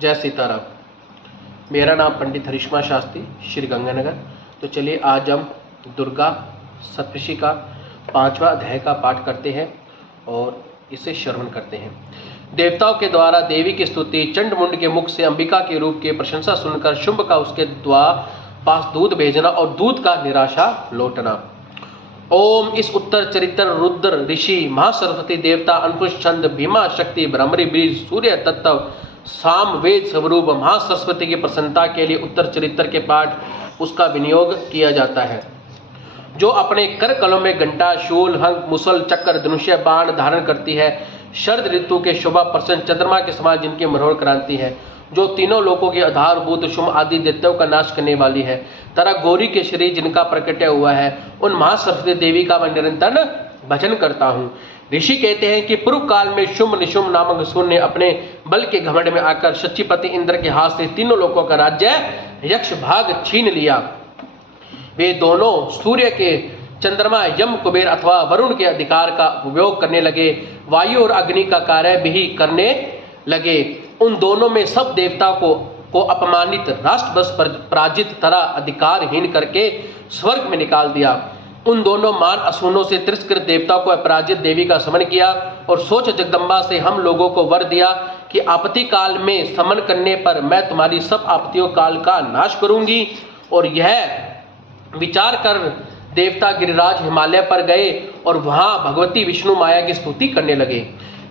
जय सीताराम। मेरा नाम पंडित हरिश्मा शास्त्री, श्री गंगानगर। तो चलिए आज हम दुर्गा सप्तशती का 5वां अध्याय का पाठ करते हैं और इसे श्रवण करते हैं। देवताओं के द्वारा देवी की स्तुति, चंडमुंड के मुख से अंबिका के रूप की प्रशंसा सुनकर शुंभ का उसके द्वार पास दूध भेजना और दूध का निराशा लौटना। ओम इस उत्तर चरित्र रुद्र ऋषि महासरस्वती देवता अनकुश छंद भीमा शक्ति ब्रह्मरी बीज सूर्य तत्व साम वेद स्वरूप महासरस्वती की प्रसन्नता के लिए उत्तर चरित्र के पाठ उसका विनियोग किया जाता है, जो अपने कर कलों में घंटा शूल हंक मुसल चक्र धनुष्य बाण धारण करती है। शरद ऋतु के शोभा प्रसन्न चंद्रमा के समान जिनकी मनोहर क्रांति है, जो तीनों लोकों के आधारभूत शुम आदि दैत्यों का नाश करने वाली है। तरह गौरी के शरीर जिनका प्रकट हुआ है, उन महासरस्वती देवी का मैं निरंतर भजन करता हूँ। ऋषि कहते हैं कि पूर्व काल में शुंभ निशुंभ नामक असुर ने अपने बल के घमंड में आकर शचीपति इंद्र के हाथ से तीनों लोकों का राज्य यक्ष भाग छीन लिया। वे दोनों सूर्य के, चंद्रमा, यम, कुबेर अथवा वरुण के अधिकार का उपयोग करने लगे, वायु और अग्नि का कार्य भी करने लगे। उन दोनों में सब देवता को अपमानित राष्ट्रवश पराजित तरह अधिकारहीन करके स्वर्ग में निकाल दिया। उन दोनों मान असुरों से तिरस्कृत देवताओं को अपराजित देवी का समन किया और सोच जगदम्बा से हम लोगों को वर दिया कि आपत्ति काल में समन करने पर मैं तुम्हारी सब आपत्तियों काल का नाश करूंगी। और यह विचार कर देवता गिरिराज हिमालय पर गए और वहां भगवती विष्णु माया की स्तुति करने लगे।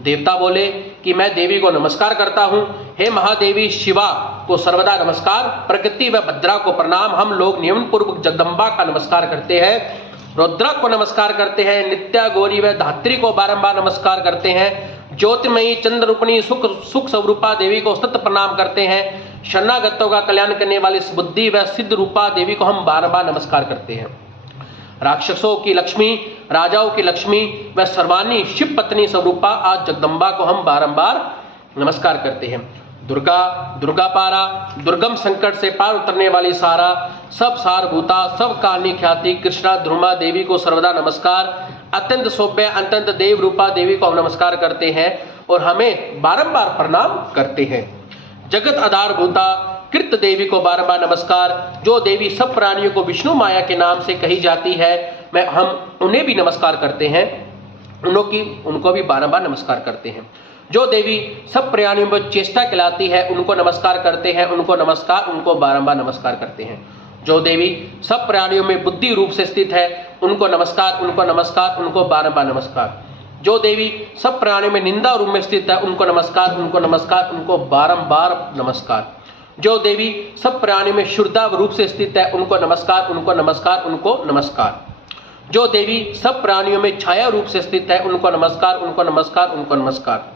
देवता बोले कि मैं देवी को नमस्कार करता हूँ। हे महादेवी शिवा को सर्वदा नमस्कार, प्रकृति व भद्रा को प्रणाम। हम लोग नियम पूर्वक जगदम्बा का नमस्कार करते हैं, रुद्रा को नमस्कार करते हैं, नित्या गौरी व धात्री को बारंबार नमस्कार करते हैं, ज्योतिमयी चंद्ररूपिणी सुख स्वरूपा देवी को सतत प्रणाम करते हैं, शरणागतों का कल्याण करने वाली सुबुद्धि व सिद्ध रूपा देवी को हम बारंबार नमस्कार करते हैं। राक्षसों की लक्ष्मी, राजाओं की लक्ष्मी व सर्वानी शिव पत्नी स्वरूपा आज जगदम्बा को हम बारंबार नमस्कार करते हैं। दुर्गा, दुर्गा पारा, दुर्गम संकट से पार उतरने वाली सारा, सब सारभूता, सब कालनी ख्याति कृष्णा ध्रुमा देवी को सर्वदा नमस्कार। अत्यंत सौभ्य अत्यंत देव रूपा देवी को हम नमस्कार करते हैं और हमें बारंबार प्रणाम करते हैं। जगत आधारभूता कृत देवी को बारंबार नमस्कार। जो देवी सब प्राणियों को विष्णु माया के नाम से कही जाती है, हम उन्हें भी नमस्कार करते हैं, उनको भी बारंबार नमस्कार करते हैं। जो देवी सब प्राणियों में चेष्टा खिलाती है, उनको नमस्कार करते हैं, उनको नमस्कार, उनको बारंबार नमस्कार करते हैं। जो देवी सब प्राणियों में बुद्धि रूप से स्थित है, उनको नमस्कार, उनको नमस्कार, उनको बारंबार नमस्कार। जो देवी सब प्राणियों में निंदा रूप में स्थित है, उनको नमस्कार, उनको नमस्कार, उनको बारंबार नमस्कार। जो देवी सब प्राणियों में शुद्धता रूप से स्थित है, उनको नमस्कार, उनको नमस्कार, उनको नमस्कार। जो देवी सब प्राणियों में छाया रूप से स्थित है, उनको नमस्कार, उनको नमस्कार, उनको नमस्कार।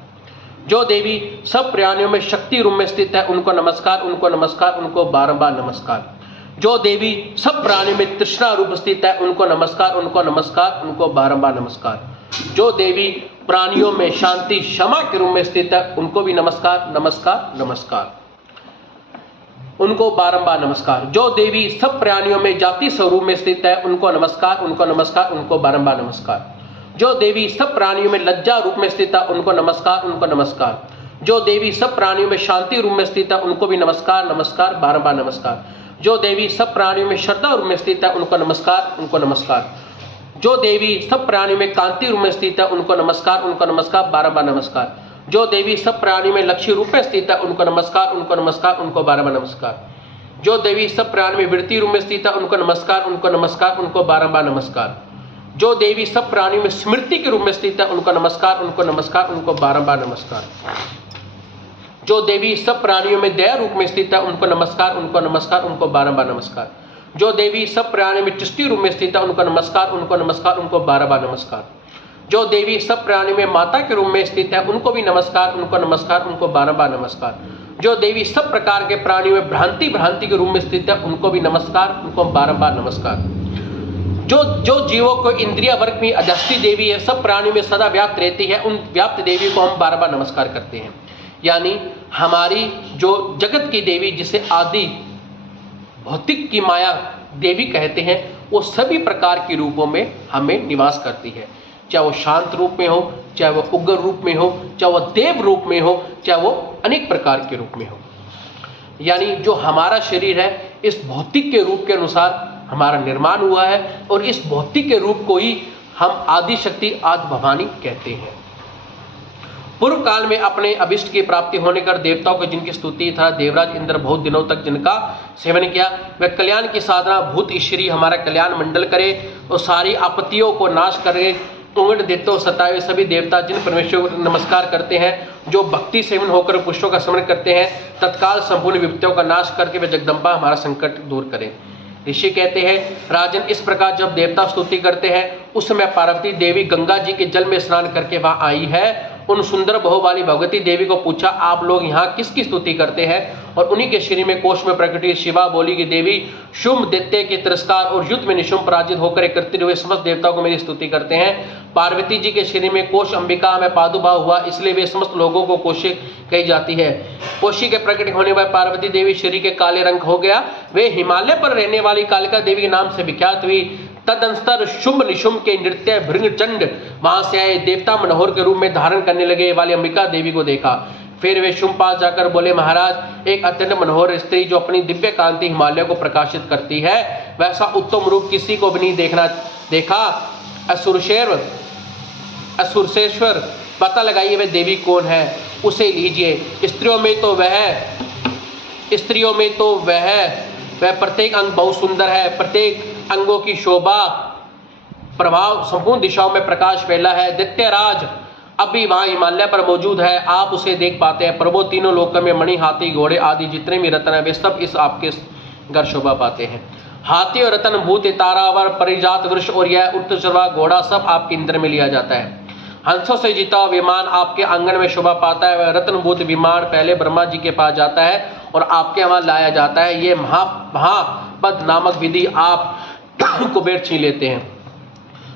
जो देवी सब प्राणियों में शक्ति रूप में स्थित है, उनको नमस्कार, उनको नमस्कार, उनको बारंबार नमस्कार। जो देवी सब प्राणियों में तृष्णा रूप स्थित है, उनको नमस्कार, उनको नमस्कार, उनको बारंबार नमस्कार। जो देवी प्राणियों में शांति क्षमा के रूप में स्थित है, उनको भी नमस्कार, नमस्कार, नमस्कार, उनको बारंबार नमस्कार। जो देवी सब प्राणियों में जाति स्वरूप में स्थित है, उनको नमस्कार, उनको नमस्कार, उनको बारंबार नमस्कार। जो देवी सब प्राणियों में लज्जा रूप में स्थित है, उनको नमस्कार, उनको नमस्कार। जो देवी सब प्राणियों में शांति रूप में स्थित है, उनको भी नमस्कार, नमस्कार, बारंबार नमस्कार। जो देवी सब प्राणियों में श्रद्धा रूप में स्थित है, उनको नमस्कार, उनको नमस्कार। जो देवी सब प्राणियों में कांति रूप में स्थित है, उनको नमस्कार, उनको नमस्कार, बारंबार नमस्कार। जो देवी सब प्राणियों में लक्ष्य रूप में स्थित है, उनको नमस्कार, उनको नमस्कार, उनको बारंबार नमस्कार। जो देवी सब प्राणियों में वृत्ति रूप में स्थित है, उनको नमस्कार, उनको नमस्कार, उनको बारंबार नमस्कार। जो देवी सब प्राणियों में स्मृति के रूप में स्थित है, उनको नमस्कार, उनको नमस्कार, उनको बारंबार नमस्कार। जो देवी सब प्राणियों में दया रूप में स्थित है, उनको नमस्कार, उनको नमस्कार, उनको बारंबार नमस्कार। जो देवी सब प्राणियों में दृष्टि रूप में स्थित है, उनको नमस्कार, उनको नमस्कार, उनको बारंबार नमस्कार। जो देवी सब प्राणियों में माता के रूप में स्थित है, उनको भी नमस्कार, उनको नमस्कार, उनको बारंबार नमस्कार। जो देवी सब प्रकार के प्राणियों में भ्रांति के रूप में स्थित है, उनको भी नमस्कार, उनको बारंबार नमस्कार। जो जीवों को इंद्रिय वर्ग में अध्यष्टि देवी है, सब प्राणियों में सदा व्याप्त रहती है, उन व्याप्त देवी को हम बारंबार नमस्कार करते हैं। यानी हमारी जो जगत की देवी, जिसे आदि भौतिक की माया देवी कहते हैं, वो सभी प्रकार के रूपों में हमें निवास करती है। चाहे वो शांत रूप में हो, चाहे वो उग्र रूप में हो, चाहे वो देव रूप में हो, चाहे वो अनेक प्रकार के रूप में हो। यानी जो हमारा शरीर है इस भौतिक के रूप के अनुसार हमारा निर्माण हुआ है और इस भौतिक के रूप को ही हम आदि शक्ति आदि भवानी कहते हैं। पूर्व काल में अपने अभिष्ट की प्राप्ति होने कर देवताओं को जिनकी स्तुति था देवराज इंद्र बहुत दिनों तक जिनका सेवन किया, वह कल्याण की साधना भूत ईश्वरी हमारा कल्याण मंडल करे और सारी आपत्तियों को नाश करे। उंगट देते सताए सभी देवता जिन परमेश्वर को नमस्कार करते हैं, जो भक्ति सेवन होकर पुष्पों का स्मरण करते हैं, तत्काल संपूर्ण विपत्तियों का नाश करके वह जगदम्बा हमारा संकट दूर करे। ऋषि कहते हैं, राजन इस प्रकार जब देवता स्तुति करते हैं उस समय पार्वती देवी गंगा जी के जल में स्नान करके वहां आई है। उन सुंदर बहु वाली भगवती देवी को पूछा, आप लोग यहाँ किसकी स्तुति करते हैं? और उन्हीं के शरीर में कोष में प्रकट हुई शिवा बोली कि देवी शुंभ दैत्य के तिरस्कार और युद्ध में निशुंभ पराजित होकर एकत्रित हुए समस्त देवताओं को मेरी स्तुति करते हैं। पार्वती जी के शरीर में कोष अंबिका में पादुभाव हुआ, इसलिए वे समस्त लोगों को कोशी कही जाती है। कोशी के प्रकट होने पर पार्वती देवी शरीर के काले रंग हो गया। वे हिमालय पर रहने वाली कालिका देवी के नाम से विख्यात हुई। तदंतर शुंभ निशुंभ के नृत्य भृंगचंड वहां से आए, देवता मनोहर के रूप में धारण करने लगे वाली अंबिका देवी को देखा। फिर वे शुंभ पास जाकर बोले, महाराज एक अत्यंत मनोहर स्त्री जो अपनी दिव्य कांति हिमालय को प्रकाशित करती है, वैसा उत्तम रूप किसी को भी नहीं देखा। असुरसेश्वर पता लगाइए वह देवी कौन है, उसे लीजिए। स्त्रियों में तो वह प्रत्येक अंग बहुत सुंदर है, प्रत्येक अंगों की शोभा प्रभाव संपूर्ण दिशाओं में प्रकाश फैला है। दैत्यराज अभी वहां हिमालय पर मौजूद है, आप उसे देख पाते हैं। प्रभु तीनों लोकों में मणि हाथी घोड़े आदि जितने भी रत्न है वे सब इस आपके घर शोभा पाते हैं। हाथी और रत्न भूत तारावर परिजात वृक्ष और यह उत्तरचरवा घोड़ा सब आपके इंद्र में लिया जाता है। हंसों से जीता हुआ विमान आपके आंगन में शोभा पाता है। वह रत्नभूत विमान पहले ब्रह्मा जी के पास जाता है और आपके वहां लाया जाता है। ये महापद नामक विधि आप कुबेर छीन लेते हैं।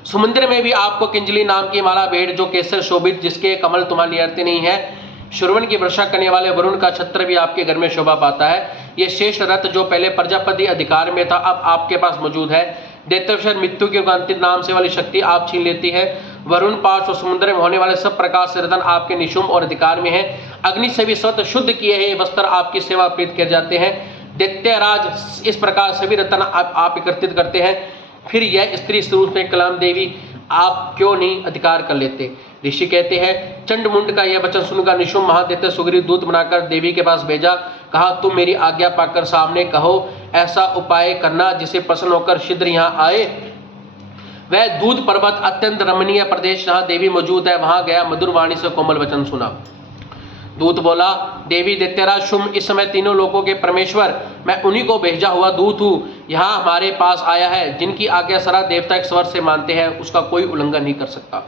समुद्र में भी आपको किंजली नाम की माला भेंट, जो केसर शोभित जिसके कमल तुम्हारी नियरते नहीं है। श्रवण की वर्षा करने वाले वरुण का छत्र भी आपके घर में शोभा पाता है। ये शेष रथ जो पहले प्रजापति अधिकार में था अब आपके पास मौजूद है। दैत्यवश मृत्यु की उगांतित नाम से वाली शक्ति आप छीन लेती है। वरुण पार्श्व और समुद्र में होने वाले सब प्रकार से रतन आपके निशुंभ और अधिकार में है। अग्नि से भी स्वतः शुद्ध किए हुए वस्त्र आपकी सेवा प्रीत किए जाते हैं। दैत्यराज इस प्रकार सभी रतन आप एकत्रित करते हैं। फिर यह स्त्री स्वरूप में कलाम देवी आप क्यों नहीं अधिकार कर लेते? ऋषि कहते हैं, चंडमुंड का यह वचन सुनकर निशुंभ महादैत्य सुग्रीव दूत बनाकर देवी के पास भेजा। कहा, तुम मेरी आज्ञा पाकर सामने कहो, ऐसा उपाय करना जिसे प्रसन्न होकर शीघ्र यहाँ आए। वह दूध पर्वत अत्यंत रमणीय प्रदेश जहाँ देवी मौजूद है वहां गया, मधुर वाणी से कोमल वचन सुना। दूत बोला, देवी दैत्यराज शुंभ इस समय तीनों लोकों के परमेश्वर, मैं उन्हीं को भेजा हुआ दूत हूँ, यहाँ हमारे पास आया है। जिनकी आज्ञा सारा देवता एक स्वर से मानते हैं उसका कोई उल्लंघन नहीं कर सकता।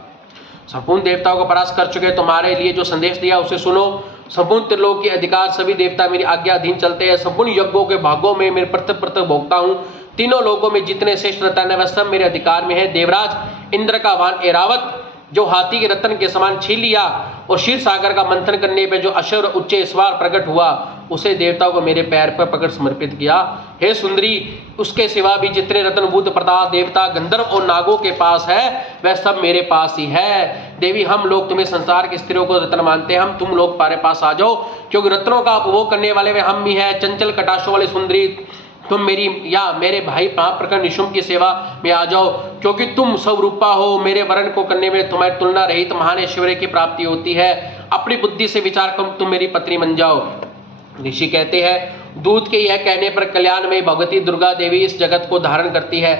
संपूर्ण देवताओं को परास्त कर चुके तुम्हारे लिए जो संदेश दिया उसे सुनो। संपूर्ण त्रिलोक के अधिकार सभी देवता मेरी आज्ञा अधीन चलते हैं। संपूर्ण यज्ञों के भागों में मेरे प्रत्येक भोगता हूँ। तीनों लोगों में जितने श्रेष्ठ रतन है वह सब मेरे अधिकार में है। देवराज इंद्र का वाहन ऐरावत जो हाथी के रत्न के समान छीन लिया और क्षीर सागर का मंथन करने पे जो अशर उच्चे स्वर प्रकट हुआ उसे देवताओं को मेरे पैर पर पकड़ समर्पित किया। हे सुंदरी, उसके सिवा भी जितने रत्नभूत प्रताप देवता गंधर्व और नागों के पास है वह सब मेरे पास ही है। देवी, हम लोग तुम्हें संसार की स्त्रियों को रत्न मानते हैं, हम तुम लोग हमारे पास आ जाओ, क्योंकि रत्नों का उपभोग करने वाले वे हम ही है। चंचल कटाशों वाली सुंदरी, तुम मेरी या मेरे भाई महाप्रकट निशुंभ की सेवा में आ जाओ, क्योंकि तुम स्वरूपा हो। मेरे वर्ण को करने में तुम्हारी तुलना रहित महान ऐश्वर्य की प्राप्ति होती है। अपनी बुद्धि से विचार कर तुम मेरी पत्नी बन जाओ। ऋषि कहते हैं, दूत के यह कहने पर कल्याण में भगवती दुर्गा देवी इस जगत को धारण करती है।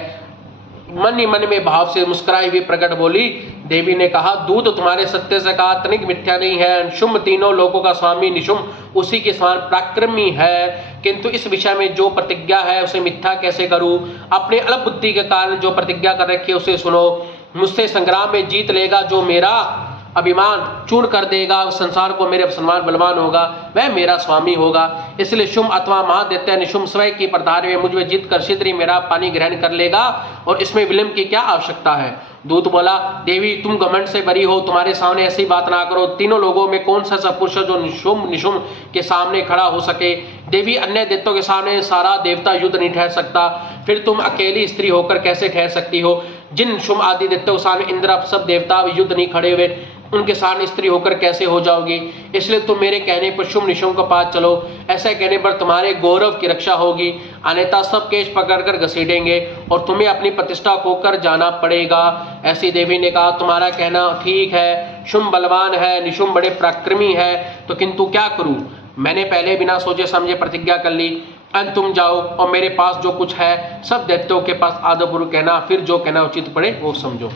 मन ही मन में भाव से मुस्कुराई हुई प्रकट बोली। देवी ने कहा, दूत तुम्हारे सत्य से कहा तनिक मिथ्या नहीं है। शुंभ तीनों लोकों का स्वामी निशुंभ उसी के समान पराक्रमी है, किंतु इस विषय में जो प्रतिज्ञा है उसे मिथ्या कैसे करूं? अपने अल्प बुद्धि के कारण जो प्रतिज्ञा कर रखी है उसे सुनो। मुझसे संग्राम में जीत लेगा जो मेरा अभिमान चूर्ण कर देगा, उस संसार को मेरे सम्मान बलवान होगा, वह मेरा स्वामी होगा। इसलिए शुंभ अथवा महादैत्य निशुंभ स्वयं की प्रधान में मुझ में जीत कर शीघ्र ही मेरा पानी ग्रहण कर लेगा और इसमें विलंब की क्या आवश्यकता है? दूत बोला, देवी तुम घमंड से बरी हो, तुम्हारे सामने ऐसी बात ना करो। तीनों लोगों में कौन सा पुरुष है जो निशुंभ के सामने खड़ा हो सके? देवी, अन्य दैत्यों के सामने सारा देवता युद्ध नहीं ठहर सकता, फिर तुम अकेली स्त्री होकर कैसे ठहर सकती हो? जिन शुंभ आदि दैत्यों के सामने इंद्र सब देवता युद्ध नहीं खड़े हुए, उनके सामने स्त्री होकर कैसे हो जाओगी? इसलिए तुम मेरे कहने पर शुंभ निशुंभ के पास चलो। ऐसा कहने पर तुम्हारे गौरव की रक्षा होगी, अन्यथा सब केश पकड़कर घसीटेंगे और तुम्हें अपनी प्रतिष्ठा खोकर जाना पड़ेगा। ऐसी देवी ने कहा, तुम्हारा कहना ठीक है, शुंभ बलवान है, निशुंभ बड़े पराक्रमी है, तो किंतु क्या करूं? मैंने पहले बिना सोचे समझे प्रतिज्ञा कर ली। अब तुम जाओ और मेरे पास जो कुछ है सब दैत्यों के पास आदरपूर्वक कहना, फिर जो कहना उचित पड़े वो समझो।